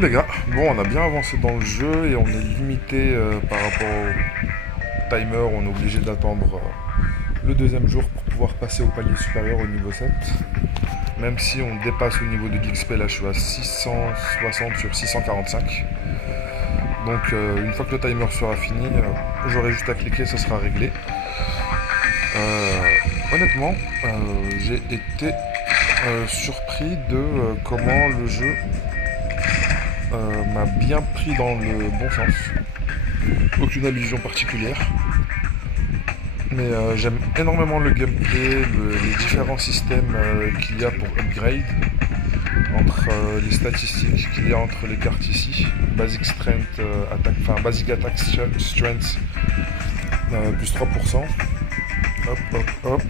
Les gars, bon on a bien avancé dans le jeu et on est limité par rapport au timer, on est obligé d'attendre le deuxième jour pour pouvoir passer au palier supérieur au niveau 7. Même si on dépasse au niveau de l'XP, là je suis à 660 sur 645. Donc une fois que le timer sera fini, j'aurai juste à cliquer, ça sera réglé. Honnêtement, j'ai été surpris de comment le jeu m'a bien pris dans le bon sens. Aucune allusion particulière. Mais j'aime énormément le gameplay, les différents systèmes qu'il y a pour upgrade. Entre les statistiques qu'il y a entre les cartes ici. Basic Strength, Basic Attack Strength, plus 3%. Hop.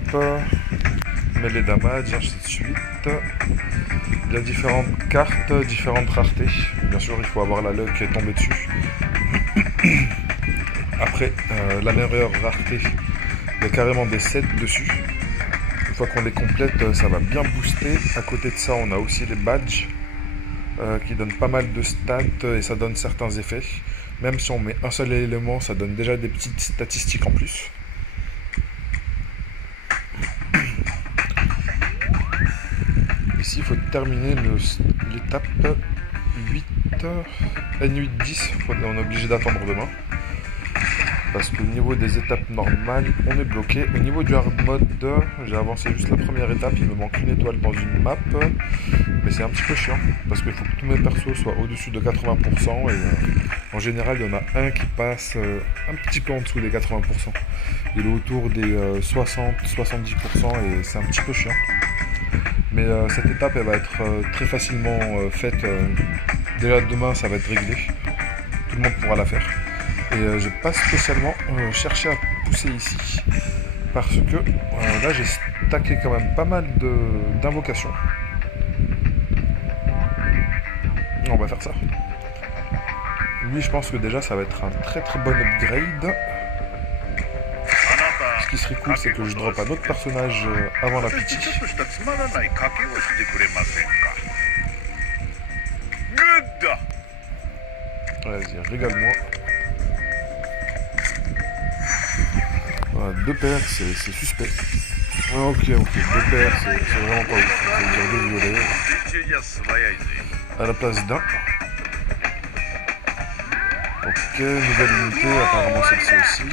Melee damage, ainsi de suite. Il y a différentes cartes, différentes raretés. Bien sûr, il faut avoir la luck et tomber dessus. Après, la meilleure rareté, il y a carrément des sets dessus. Une fois qu'on les complète, ça va bien booster. À côté de ça, on a aussi les badges qui donnent pas mal de stats et ça donne certains effets. Même si on met un seul élément, ça donne déjà des petites statistiques en plus. Ici, il faut terminer l'étape 8, N8-10, on est obligé d'attendre demain. Parce qu'au niveau des étapes normales, on est bloqué. Au niveau du hard mode, j'ai avancé juste la première étape, il me manque une étoile dans une map. Mais c'est un petit peu chiant, parce qu'il faut que tous mes persos soient au-dessus de 80%. Et en général, il y en a un qui passe un petit peu en dessous des 80%. Il est autour des 60-70% et c'est un petit peu chiant. Mais cette étape, elle va être très facilement faite. Déjà demain, ça va être réglé. Tout le monde pourra la faire. Et j'ai pas spécialement cherché à pousser ici. Parce que là, j'ai stacké quand même pas mal d'invocations. On va faire ça. Lui, je pense que déjà, ça va être un très très bon upgrade. Ce qui serait cool, c'est que je drop un autre personnage avant la petite. Vas-y, régale-moi. Voilà, 2 paires, c'est suspect. Ok, 2 paires, c'est vraiment pas ouf. Ça veut dire 2 violets. À la place d'un. Ok, nouvelle unité, apparemment celle-ci aussi.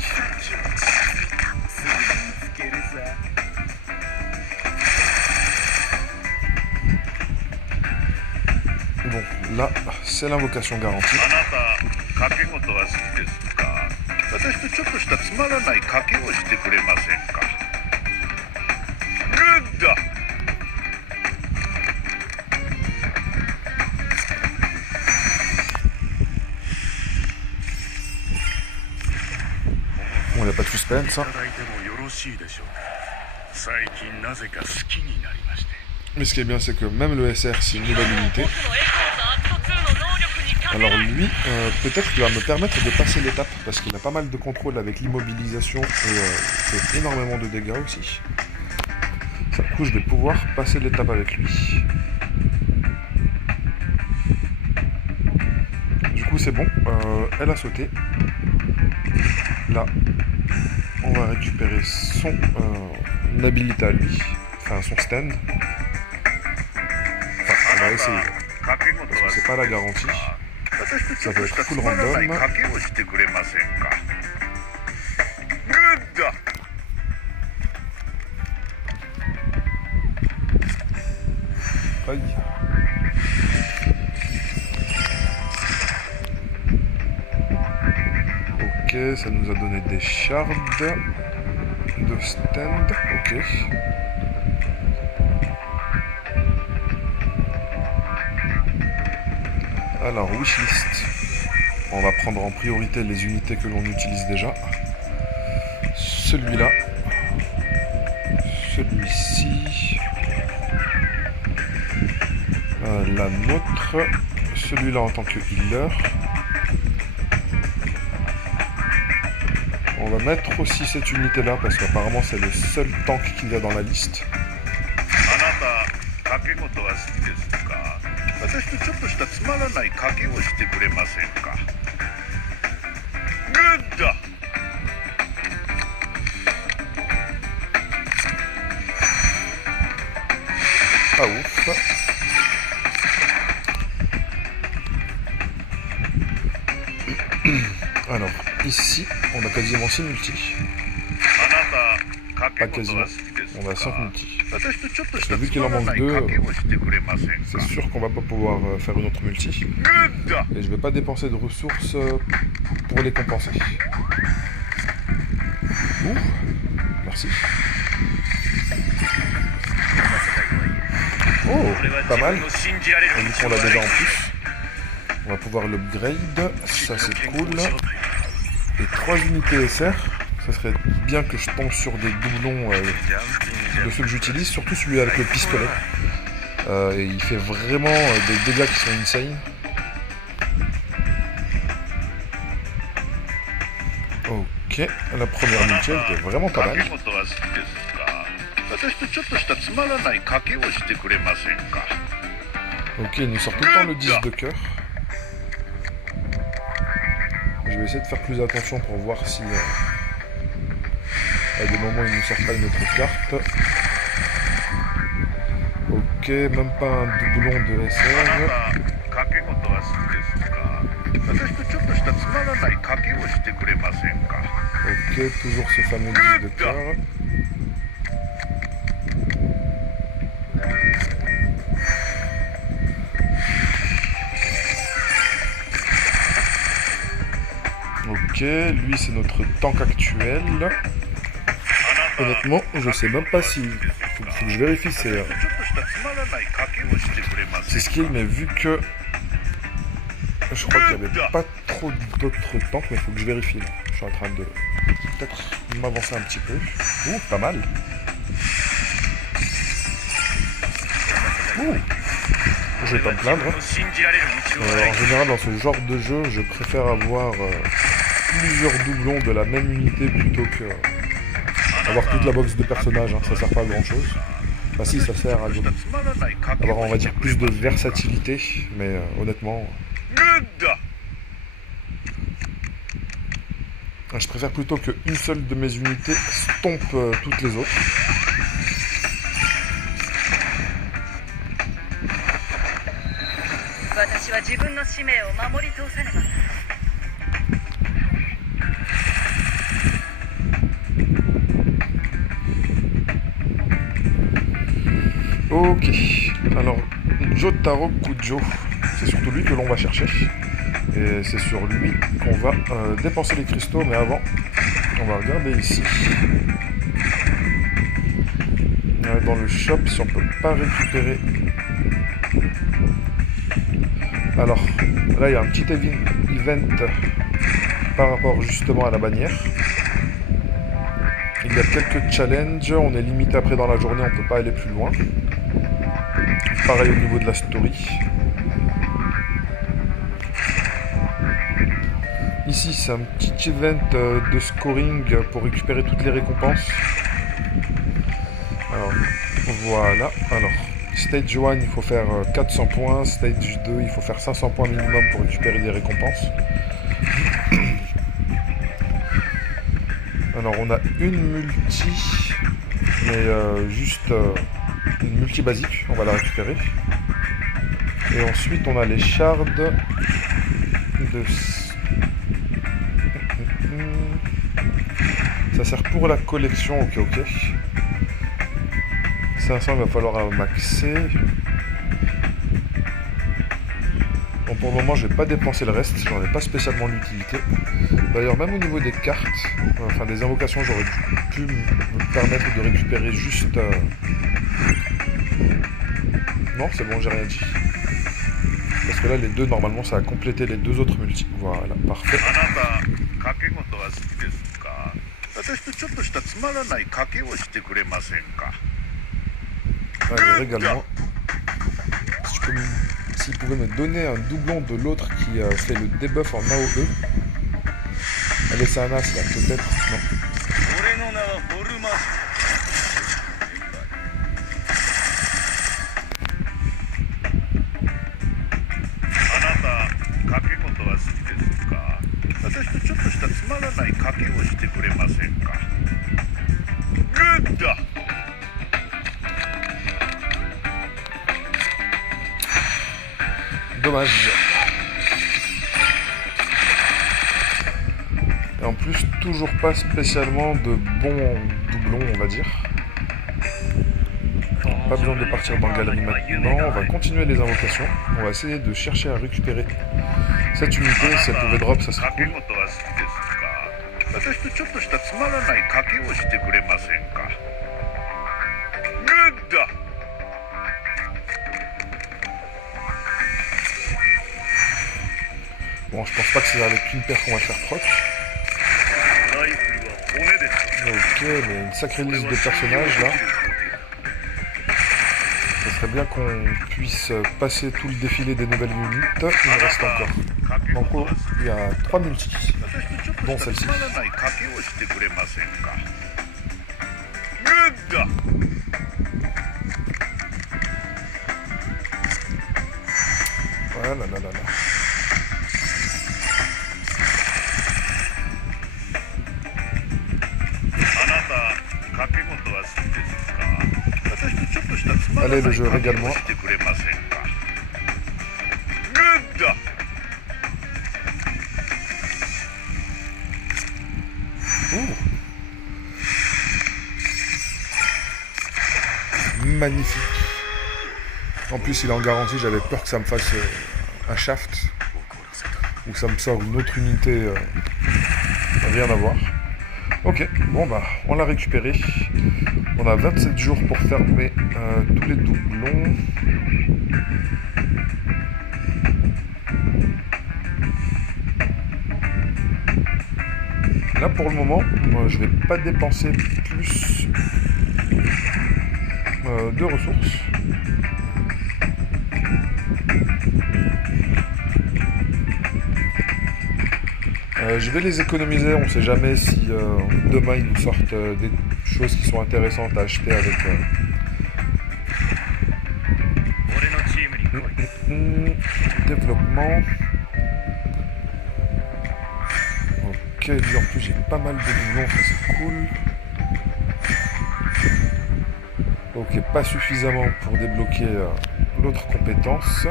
Bon, là, c'est l'invocation garantie. Bon, il n'y a pas de suspense. Hein. Mais ce qui est bien, c'est que même le SR, c'est une nouvelle unité. Alors lui, peut-être qu'il va me permettre de passer l'étape, parce qu'il a pas mal de contrôle avec l'immobilisation et il fait énormément de dégâts aussi. Du coup, je vais pouvoir passer l'étape avec lui. Du coup, c'est bon, elle a sauté. Là, on va récupérer son habilité à lui, enfin son stand. Enfin, on va essayer, parce que c'est pas la garantie. Ça peut être full random. Aïe. Ok, ça nous a donné des shards de stand. Ok. Alors, wishlist. On va prendre en priorité les unités que l'on utilise déjà. Celui-là. Celui-ci. La nôtre. Celui-là en tant que healer. On va mettre aussi cette unité-là parce qu'apparemment c'est le seul tank qu'il y a dans la liste. 私とちょっとしたつまらない賭けをしてくれませんか。グッド。Pas ouf. Alors, ici, on a quasiment 6 multis. Pas quasiment. On a 5 multis. Parce que vu qu'il en manque 2, c'est sûr qu'on va pas pouvoir faire une autre multi. Et je vais pas dépenser de ressources pour les compenser. Ouh, merci. Oh, pas mal. Et vu qu'on l'a déjà en plus, on va pouvoir l'upgrade. Ça c'est cool. Et 3 unités SR. Ça serait bien que je tombe sur des doublons de ceux que j'utilise, surtout celui avec le pistolet. Et il fait vraiment des dégâts qui sont insane. Ok, la première multi elle était vraiment pas mal. Ok, il nous sort tout le temps le 10 de cœur. Je vais essayer de faire plus attention pour voir si... à des moments où il ne nous sort pas une autre carte. Ok, même pas un doublon de SR. Ok, toujours ce fameux 10 de cœur. Ok, lui c'est notre tank actuel. Honnêtement, je sais même pas si... Faut que je vérifie ses skills, mais vu que... Je crois qu'il n'y avait pas trop d'autres tanks, mais il faut que je vérifie. Là. Je suis en train de peut-être m'avancer un petit peu. Ouh, pas mal. Ouh. Je vais pas me plaindre. En général, dans ce genre de jeu, je préfère avoir plusieurs doublons de la même unité plutôt que... avoir toute la box de personnages, hein, ça sert pas à grand chose. Enfin si, ça sert à avoir, on va dire, plus de versatilité, mais honnêtement... je préfère plutôt qu'une seule de mes unités stompe toutes les autres. Ok, alors Jotaro Kujo, c'est surtout lui que l'on va chercher. Et c'est sur lui qu'on va dépenser les cristaux, mais avant, on va regarder ici. Dans le shop, si on peut pas récupérer. Alors, là il y a un petit event par rapport justement à la bannière. Il y a quelques challenges, on est limité après dans la journée, on peut pas aller plus loin. Pareil au niveau de la story. Ici c'est un petit event de scoring pour récupérer toutes les récompenses. Alors voilà, alors stage 1 il faut faire 400 points, stage 2 il faut faire 500 points minimum pour récupérer des récompenses. Alors on a une multi, mais juste une multi basique, on va la récupérer. Et ensuite on a les shards de... Ça sert pour la collection, ok. 500 il va falloir maxer. Bon, pour le moment je vais pas dépenser le reste, j'en ai pas spécialement l'utilité. D'ailleurs même au niveau des cartes, enfin des invocations, j'aurais pu me permettre de récupérer juste... Non c'est bon, j'ai rien dit. Parce que là les deux normalement ça a complété les deux autres multis. Voilà, parfait. Allez, également. S'il pouvait me donner un doublon de l'autre qui fait le debuff en AOE. Allez, c'est un as là, peut-être. Non. まらない賭けをしてくれませんか。グッド。 Dommage. Et en plus, toujours pas spécialement de bons doublons, on va dire. Pas besoin de partir dans la galerie maintenant. On va continuer les invocations. On va essayer de chercher à récupérer cette unité. Si elle pouvait drop, ça serait cool. 私とちょっとしたつまらない賭けをしてくれませんか。グッド。 Bon, je pense pas que c'est avec une paire qu'on va faire proc. Ok, mais une sacrée liste de personnages là. Ça serait bien qu'on puisse passer tout le défilé des nouvelles unités. Il me reste encore. En gros, il y a 3 multis. Bon, celle-ci. Voilà, là, là, là. Allez, le jeu, régale-moi. Magnifique. En plus, il est en garantie, j'avais peur que ça me fasse un shaft. Ou ça me sort une autre unité. Rien à voir. Ok, bon bah, on l'a récupéré. On a 27 jours pour fermer tous les doublons. Là pour le moment, moi, je vais pas dépenser plus de ressources. Je vais les économiser, on sait jamais si demain ils nous sortent des choses qui sont intéressantes à acheter avec développement. Ok, lui en plus j'ai pas mal de doublons, ça c'est cool. Ok, pas suffisamment pour débloquer l'autre compétence.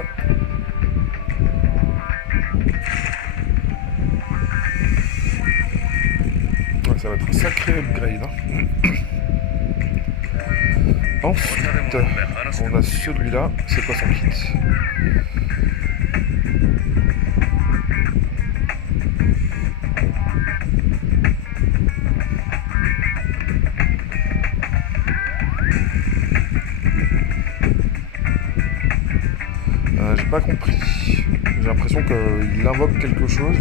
Ça va être un sacré upgrade. Hein. Ensuite, on a celui-là. C'est quoi son kit? J'ai pas compris. J'ai l'impression qu'il invoque quelque chose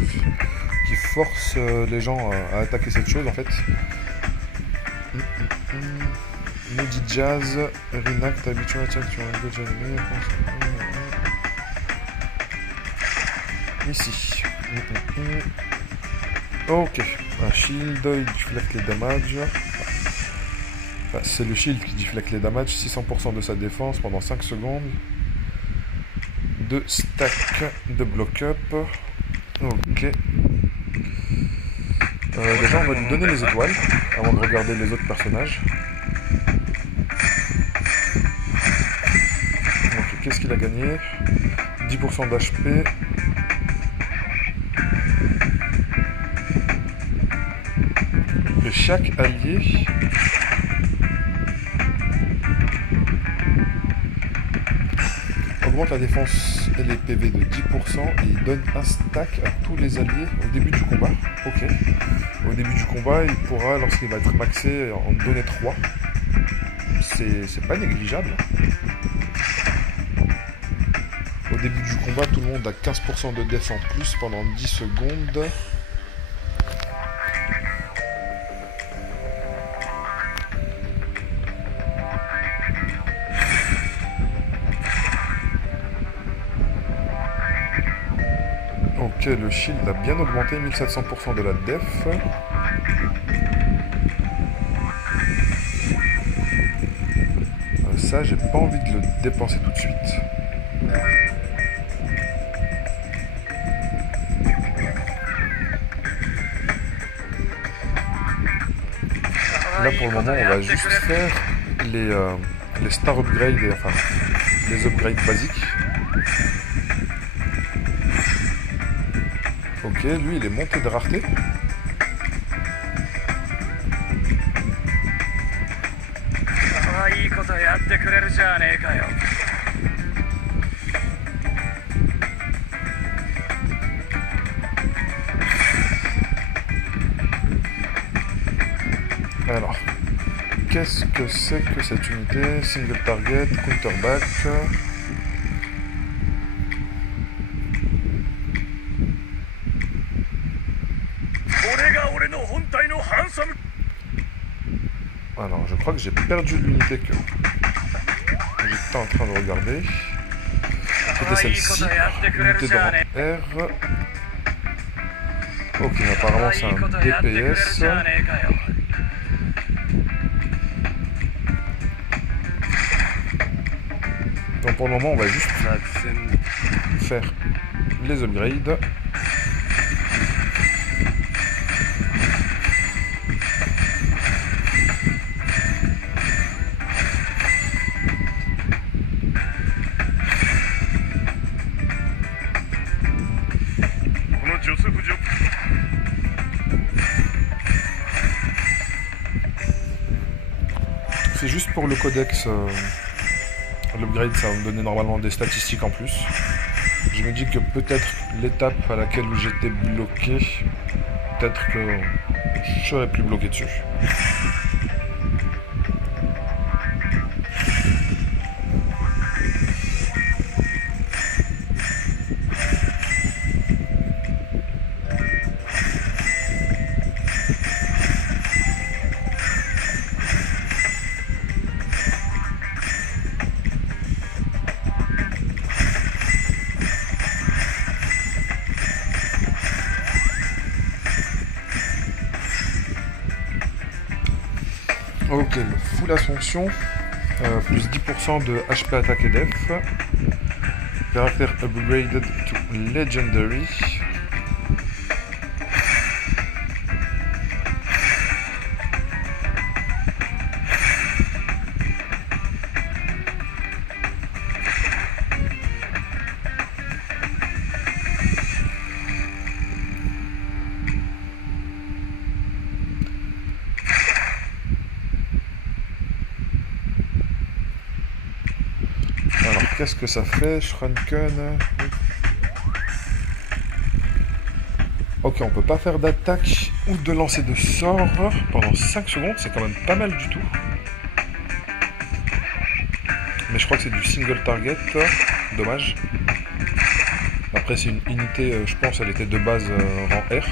qui force les gens à attaquer cette chose en fait. Moody Jazz, Reenact, Habitual Attack sur un Godge animé. Ici. Ok. Un shield, il deflecte les damages. Enfin, c'est le shield qui deflecte les damages. 600% de sa défense pendant 5 secondes. 2 stacks de block-up. Ok. Déjà, on va lui donner les étoiles avant de regarder les autres personnages. Ok, qu'est-ce qu'il a gagné? 10% d'HP. Et chaque allié augmente la défense et les PV de 10% et il donne un stack à tous les alliés au début du combat. Ok. Au début du combat, il pourra, lorsqu'il va être maxé, en donner 3. C'est pas négligeable. Au début du combat, tout le monde a 15% de def en plus pendant 10 secondes. Ok, le shield a bien augmenté, 1700% de la def. Ça, j'ai pas envie de le dépenser tout de suite. Là pour le moment on va juste faire les star upgrades, enfin les upgrades basiques. Ok, lui il est monté de rareté. Alors, qu'est-ce que c'est que cette unité? Single target, counterback. Alors, je crois que j'ai perdu l'unité que j'étais en train de regarder. C'était celle-ci, unité de rang R. Ok, apparemment c'est un DPS. Donc pour le moment on va juste faire les upgrades. C'est juste pour le codex, l'upgrade ça va me donner normalement des statistiques en plus. Je me dis que peut-être l'étape à laquelle j'étais bloqué, peut-être que je serais plus bloqué dessus. Ok, le full ascension, plus 10% de HP attaque et def. Caractère upgraded to legendary. Alors, qu'est-ce que ça fait, Shrunken? Ok, on peut pas faire d'attaque ou de lancer de sort pendant 5 secondes, c'est quand même pas mal du tout. Mais je crois que c'est du single target, dommage. Après c'est une unité, je pense elle était de base rang R.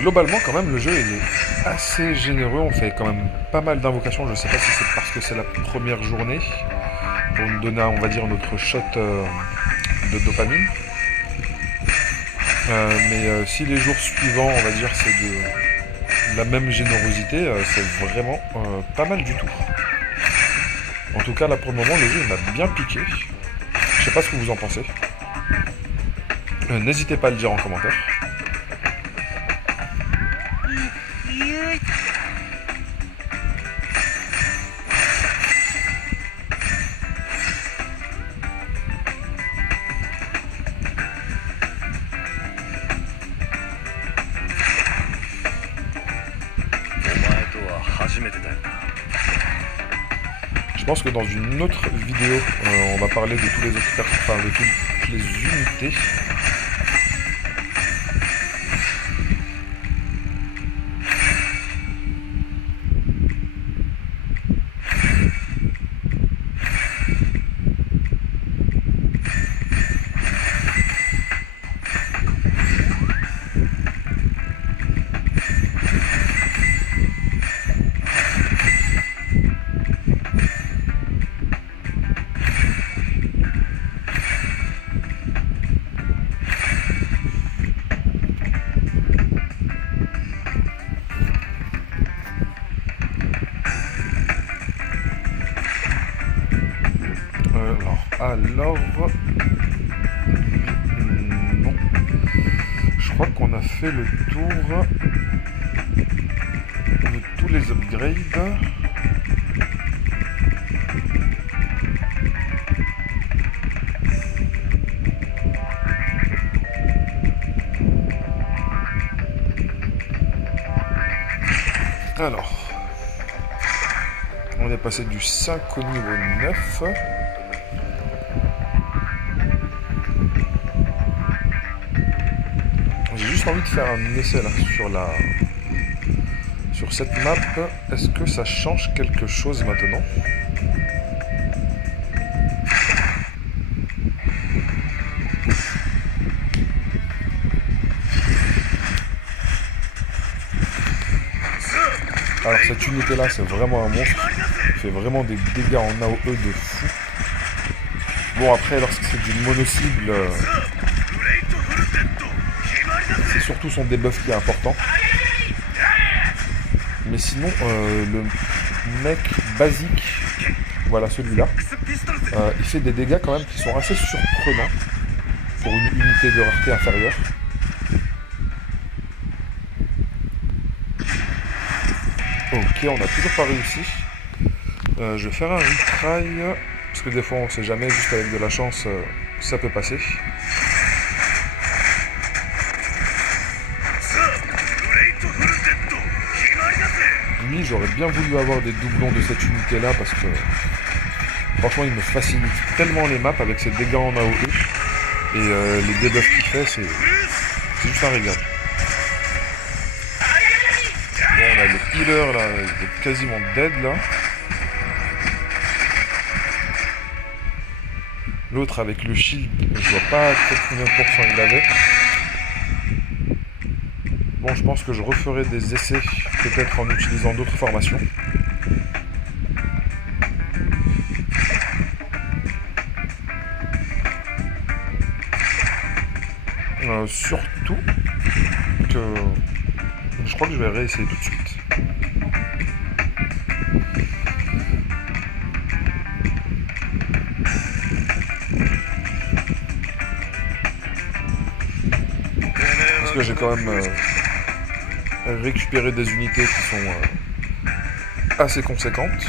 Globalement quand même le jeu il est assez généreux, on fait quand même pas mal d'invocations, je sais pas si c'est parce que c'est la première journée, pour nous donner on va dire notre shot de dopamine. Mais si les jours suivants on va dire c'est de la même générosité, c'est vraiment pas mal du tout. En tout cas là pour le moment le jeu il m'a bien piqué, je sais pas ce que vous en pensez. N'hésitez pas à le dire en commentaire. Je pense que dans une autre vidéo, on va parler de tous les autres enfin de toutes les unités. Alors... Non. Je crois qu'on a fait le tour de tous les upgrades. Alors, on est passé du 5 au niveau 9. J'ai juste envie de faire un essai là sur cette map. Est-ce que ça change quelque chose maintenant? Alors cette unité là c'est vraiment un monstre. Il fait vraiment des dégâts en AOE de fou. Bon après lorsque c'est du mono-cible, c'est surtout son debuff qui est important. Mais sinon le mec basique, voilà celui-là, il fait des dégâts quand même qui sont assez surprenants pour une unité de rareté inférieure. Ok, on n'a toujours pas réussi. Je vais faire un retry, parce que des fois on sait jamais, juste avec de la chance, ça peut passer. Lui, j'aurais bien voulu avoir des doublons de cette unité là, parce que franchement il me facilite tellement les maps avec ses dégâts en AOE. Et les debuffs qu'il fait, c'est juste un régal. Bon, on a le healer là, il est quasiment dead là. L'autre avec le shield, je vois pas combien de pourcents il avait. Bon, je pense que je referai des essais, peut-être en utilisant d'autres formations. Surtout que je crois que je vais réessayer tout de suite. Parce que j'ai quand même récupéré des unités qui sont assez conséquentes.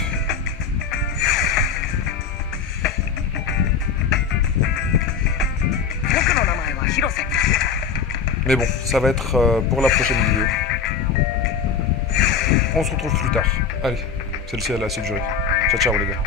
Mais bon, ça va être pour la prochaine vidéo. On se retrouve plus tard. Allez, celle-ci elle a assez duré. Ciao ciao les gars.